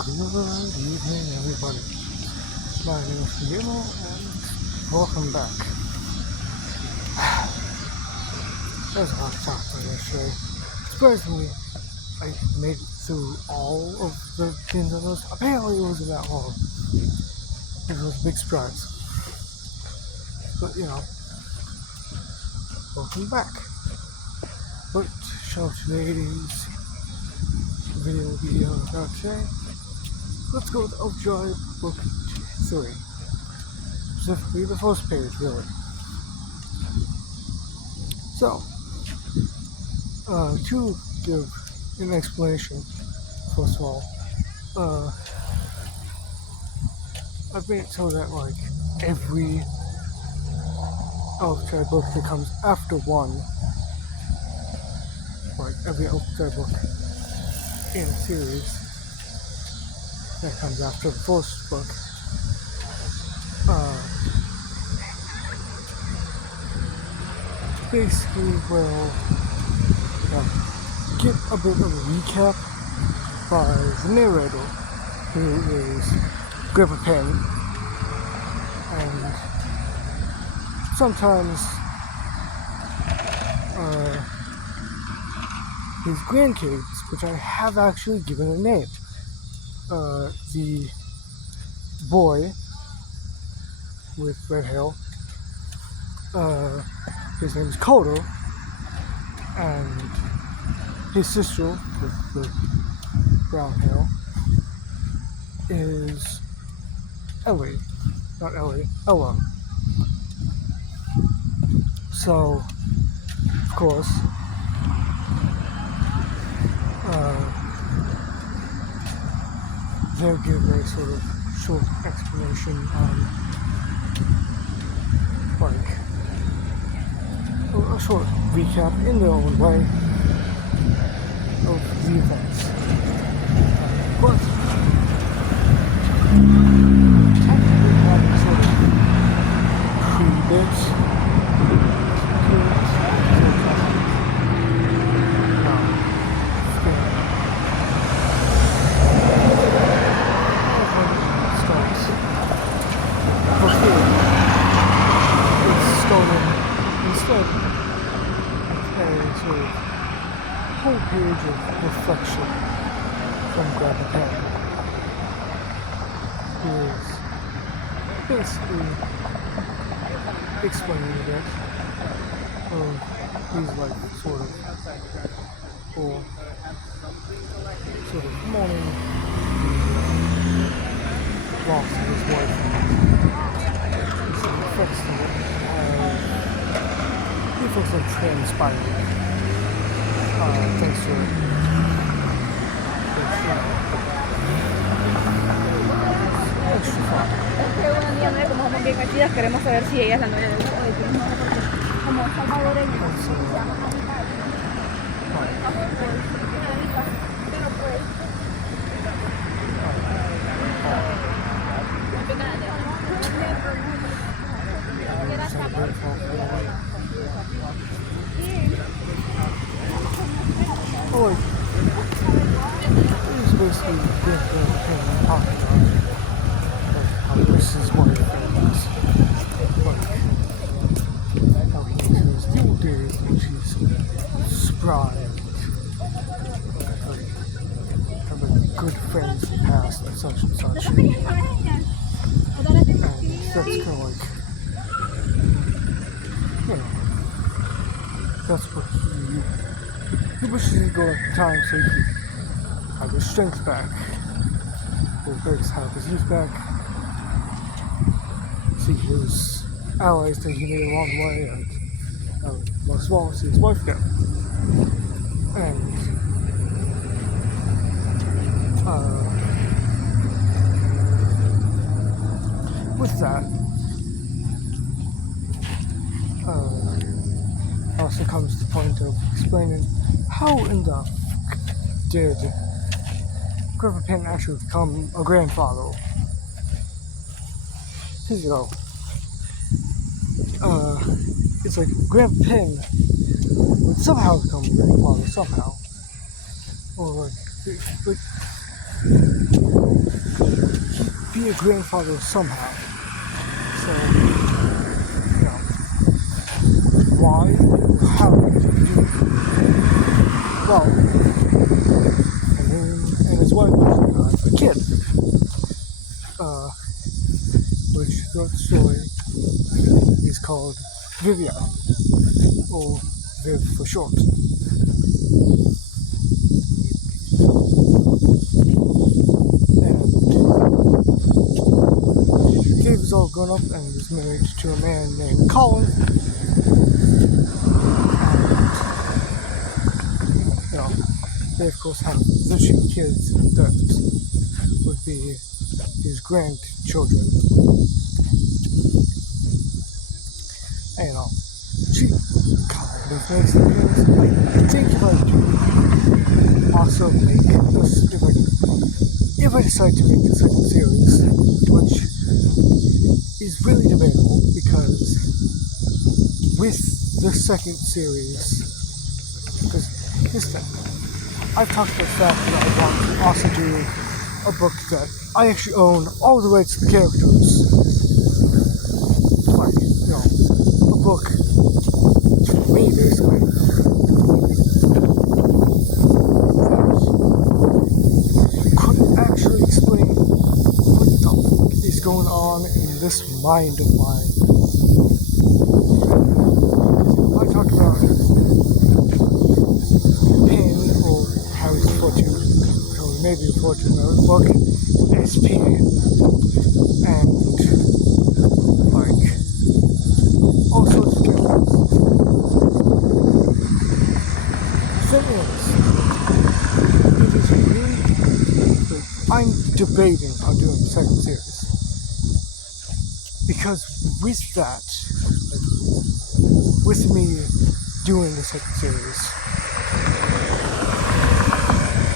Good evening, everybody. My name is Guillermo, and welcome back. There's a lot of talk yesterday. Surprisingly, I made it through all of the games on those. Apparently, it wasn't that long. It was a big surprise. But, welcome back. What shall today's video be about today? Let's go with Outjoy Book 3. Specifically, the first page, really. So, to give an explanation, first of all, I've made it so that, every Outjoy book that comes after one, every Outjoy book in a series that comes after the first book, basically will get a bit of a recap by the narrator, who is Grandpa Pen, and sometimes his grandkids, which I have actually given a name. The boy with red hair, his name is Kodo, and his sister with the brown hair is Ellie, not Ellie, Ella. So, of course, they'll give a sort of short explanation on, a short recap in their own way of the events. But technically having sort of pre-bits to it. Instead, a sort of whole page of reflection from Grandpa Pen, who is basically explaining a bit of his life, sort of mourning the loss of his wife. This reflects to it. The effects have transpired thanks to extra fun. Una niña nueva, como somos bien metidas, queremos saber si ella es la novia de uno o de quién es, porque como salvadoreña, se llama pero pues it was basically Grandpa Pen talking about how this is one of the things, how he uses the old days when she's spry and good friends in the past and such and such. And that's kind of that's what he wishes he could go back in time so he could have his strength back, or have his youth back, see his allies that he made along the way, and most of all, see his wife again. And with that, also comes the point of explaining how in the did Grandpa Pen actually become a grandfather. Because, it's like Grandpa Pen would somehow become a grandfather, somehow. Or be a grandfather somehow. So, you know, why? How did he do it? Well, and his wife was a kid. Which the story is called Vivian, or Viv for short. And Viv is all grown up and is married to a man named Colin. And, you know, they of course have the two kids that would be his grandchildren. And, you know, she kind of makes the kids. I think if I do also make this, if I decide to make the second series, which is really debatable because with the second series, because this thing, I've talked about the fact that I want to also do a book that I actually own all the rights to the characters. Like, you know, a book for me, basically, that could actually explain what the fuck is going on in this mind of mine. I talked about Pin or Harry's Fortune, or maybe a Fortune book, SP, and like all sorts of characters. The thing is, it is really, I'm debating on doing the second series. Because with that, like, with me doing the second series,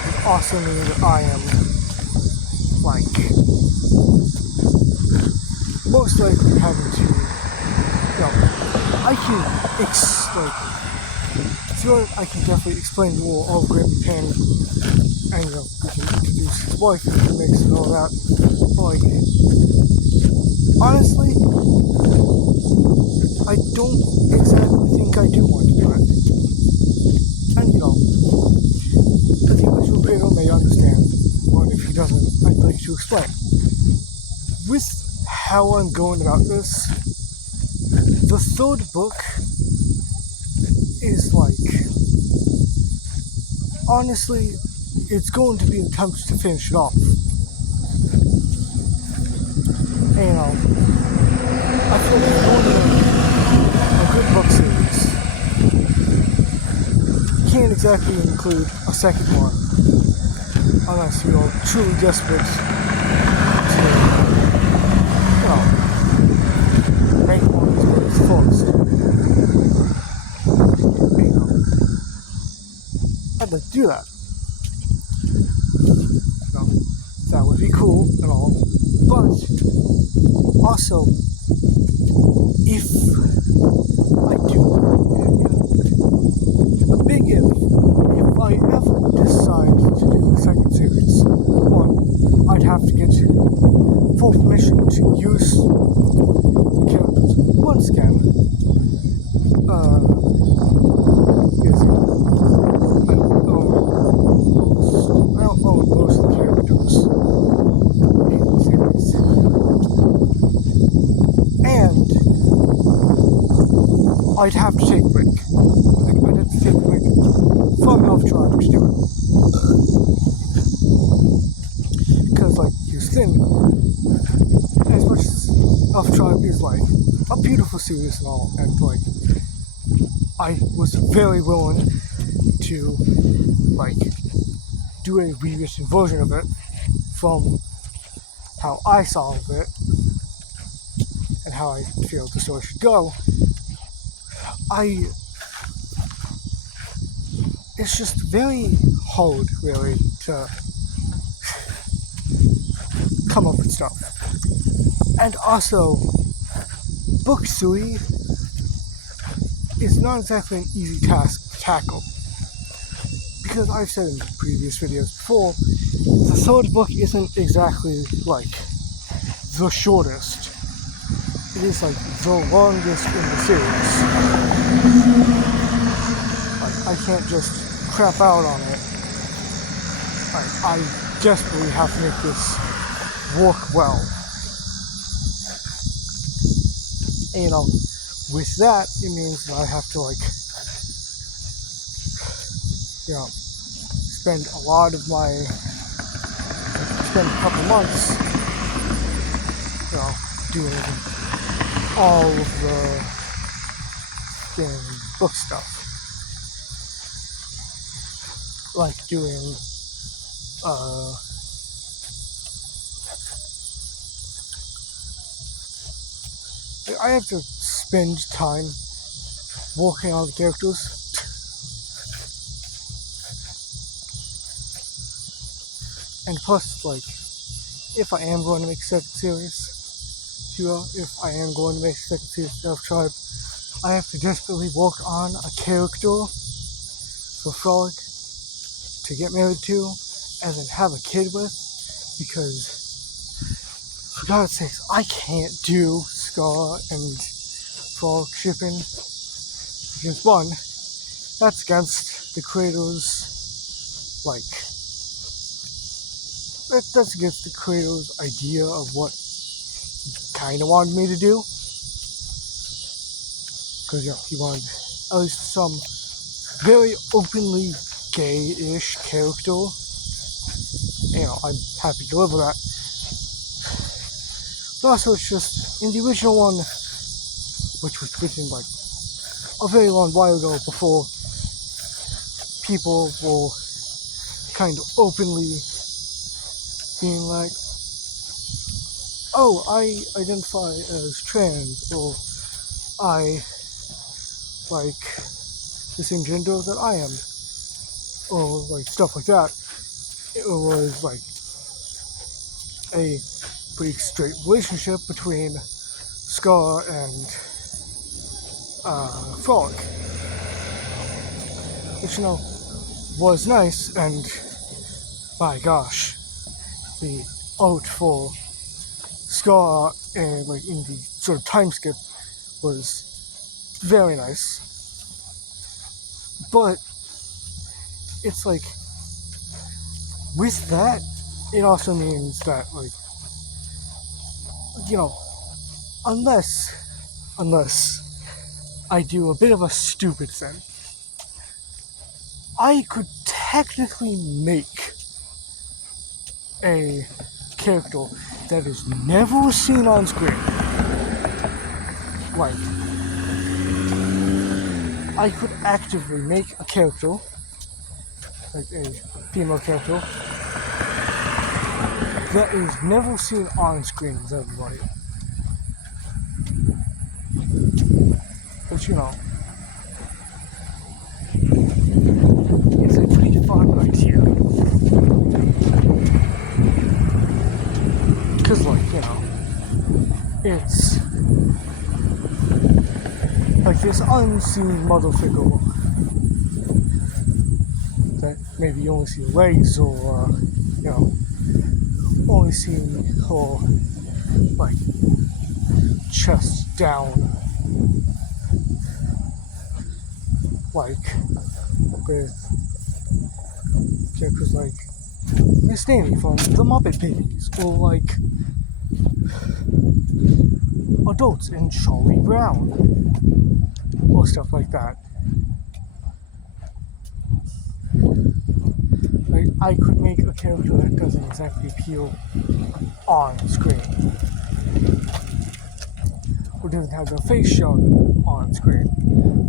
it also means that I am, like, most likely having to, you know, I can definitely explain more of Grim Pen, and, you know, we can introduce his wife and the mix and all that, but, like, honestly, I don't exactly think I do want to do it. And, you know, the original creator may understand, but if he doesn't, I'd like to explain. With how I'm going about this, the third book is like, honestly, it's going to be an attempt to finish it off. And, you know, I feel like it's going to be a good book series. You can't exactly include a second one unless you're truly desperate to, you know, make one as good as the first. You know, I'd like to do that. You know, that would be cool and all. But also, if I do, a big if I ever decide to do the second series, one, I'd have to get full permission to use the characters once again. Because I don't own most of the characters in the series. And I'd have to take a break. Like, I'd have to take a break from Elf Tribe to do it. Because, like, here's the thing, as much as Elf Tribe is, like, a beautiful series and all, and, like, I was very willing to, like, do a rewritten version of it from how I saw of it and how I feel the story should go. It's just very hard, really, to come up with stuff. And also, book 3 is not exactly an easy task to tackle. Because I've said in previous videos before, the third book isn't exactly like the shortest. It is like the longest in the series. Like, I can't just crap out on it. Like, I desperately have to make this work well. And, with that, it means that I have to, like, spend a couple months, doing all of the book stuff. Like doing, I have to spend time working on the characters. And plus, like, if I am going to make a second series, if I am going to make a second series of Tribe, I have to desperately work on a character for Frolic to get married to, and then have a kid with, because, for God's sakes, I can't do Scar and Frolic shipping, because one, that's against the creators, that's against the creator's idea of what he kind of wanted me to do. Because, he wanted at least some very openly gay-ish character. I'm happy to deliver that. But also, it's just, in the original one, which was written, like, a very long while ago, before people were kind of openly being like, oh, I identify as trans, or I like the same gender that I am, or like stuff like that. It was like a pretty straight relationship between Scar and Frolic, which was nice, and my gosh, the art for Scar and like in the sort of time skip was very nice. But it's like, with that, it also means that, like, unless I do a bit of a stupid thing, I could technically make a character that is never seen on screen. Like, I could actively make a character, like a female character, that is never seen on screen with everybody. Which, is a pretty fun idea. Because, like, it's like this unseen mother figure that maybe you only see legs, or, only see her, like, chest down, like, with characters like Miss Nanny from The Muppet Babies, or like adults in Charlie Brown, or stuff like that. Like, I could make a character that doesn't exactly appeal on screen, or doesn't have their face shown on screen.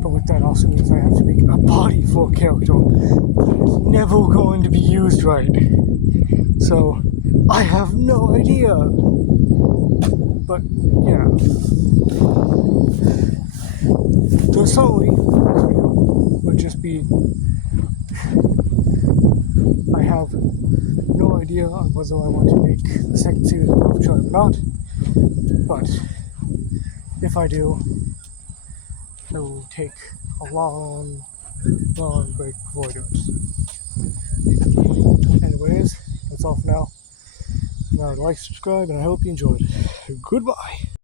But what that also means, I have to make a body for a character that is never going to be used right. So, I have no idea. But, yeah. The summary of this video would just be, I have no idea on whether I want to make the second series of Love Tribe or not, but if I do, I will take a long break before I do it. Anyways, that's all for now. Like, subscribe, and I hope you enjoyed it. Goodbye.